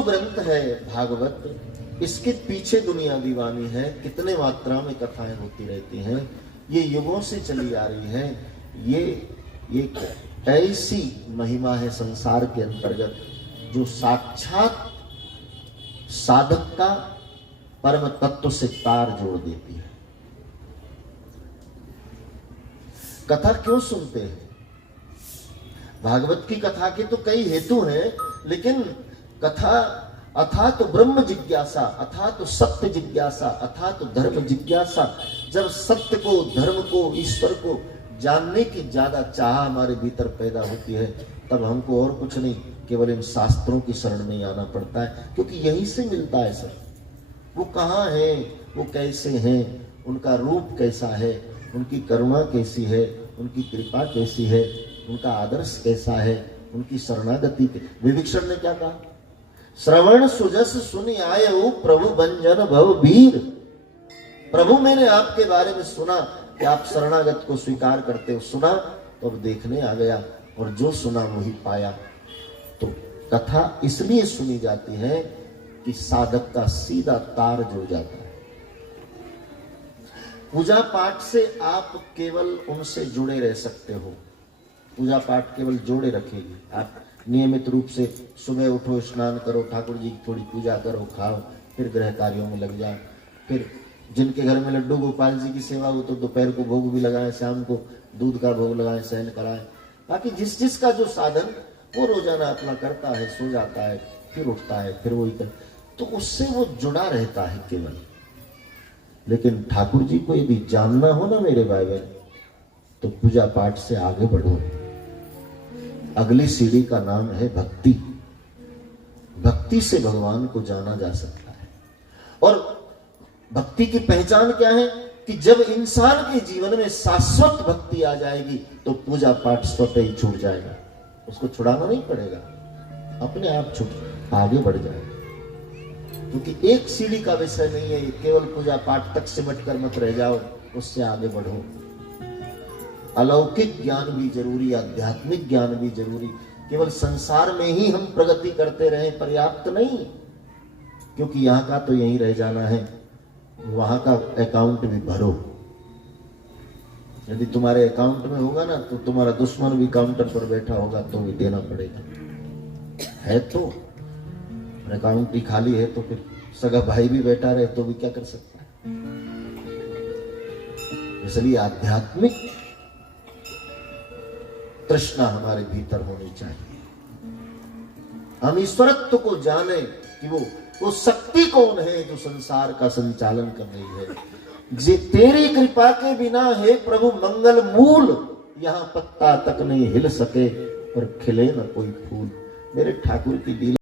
ग्रंथ है भागवत, इसके पीछे दुनिया दीवानी है। कितने मात्रा में कथाएं होती रहती हैं, ये युगों से चली आ रही है। ये ऐसी महिमा है संसार के अंतर्गत जो साक्षात साधक का परम तत्व से तार जोड़ देती है। कथा क्यों सुनते हैं? भागवत की कथा के तो कई हेतु हैं, लेकिन कथा अथा तो ब्रह्म जिज्ञासा, अथा तो सत्य जिज्ञासा, अथा तो धर्म जिज्ञासा। जब सत्य को, धर्म को, ईश्वर को जानने की ज्यादा चाह हमारे भीतर पैदा होती है, तब हमको और कुछ नहीं, केवल इन शास्त्रों की शरण में आना पड़ता है, क्योंकि यहीं से मिलता है सब। वो कहाँ है, वो कैसे हैं, उनका रूप कैसा है, उनकी करुणा कैसी है, उनकी कृपा कैसी है, उनका आदर्श कैसा है, उनकी शरणागति। विभीषण ने क्या कहा? श्रवण सुजस सुन आये प्रभु बंजन भव वीर। प्रभु मैंने आपके बारे में सुना कि आप शरणागत को स्वीकार करते हो, सुना तो अब देखने आ गया, और जो सुना वही पाया। तो कथा इसलिए सुनी जाती है कि साधक का सीधा तार जुड़ जाता है। पूजा पाठ से आप केवल उनसे जुड़े रह सकते हो। पूजा पाठ केवल जोड़े रखेगी। आप नियमित रूप से सुबह उठो, स्नान करो, ठाकुर जी की थोड़ी पूजा करो, खाओ, फिर गृह कार्यों में लग जाओ। फिर जिनके घर में लड्डू गोपाल जी की सेवा हो तो दोपहर को भोग भी लगाएं, शाम को दूध का भोग लगाएं, सहन कराएं। बाकी जिस जिस का जो साधन वो रोजाना अपना करता है, सो जाता है, फिर उठता है, फिर वही कर, तो उससे वो जुड़ा रहता है केवल। लेकिन ठाकुर जी को यदि जानना हो ना मेरे भाई बहन, तो पूजा पाठ से आगे बढ़ो। अगली सीढ़ी का नाम है भक्ति। भक्ति से भगवान को जाना जा सकता है। और भक्ति की पहचान क्या है कि जब इंसान के जीवन में शाश्वत भक्ति आ जाएगी तो पूजा पाठ स्वतः ही छूट जाएगा। उसको छुड़ाना नहीं पड़ेगा, अपने आप छूट आगे बढ़ जाएगा। क्योंकि एक सीढ़ी का विषय नहीं है, केवल पूजा पाठ तक सिमट कर मत रह जाओ, उससे आगे बढ़ो। अलौकिक ज्ञान भी जरूरी, आध्यात्मिक ज्ञान भी जरूरी। केवल संसार में ही हम प्रगति करते रहें पर्याप्त नहीं, क्योंकि यहाँ का तो यहीं रह जाना है, वहां का अकाउंट भी भरो। यदि तुम्हारे अकाउंट में होगा ना, तो तुम्हारा दुश्मन भी काउंटर पर बैठा होगा तो भी देना पड़ेगा। है तो अकाउंट ही खाली है तो फिर सगा भाई भी बैठा रहे तो भी क्या कर सकता है। इसलिए आध्यात्मिक तृष्णा हमारे भीतर होनी चाहिए। हम ईश्वरत्व को जाने कि वो शक्ति कौन है जो संसार का संचालन कर रही है। जे तेरी कृपा के बिना है प्रभु मंगल मूल, यहाँ पत्ता तक नहीं हिल सके और खिले न कोई फूल। मेरे ठाकुर की लीला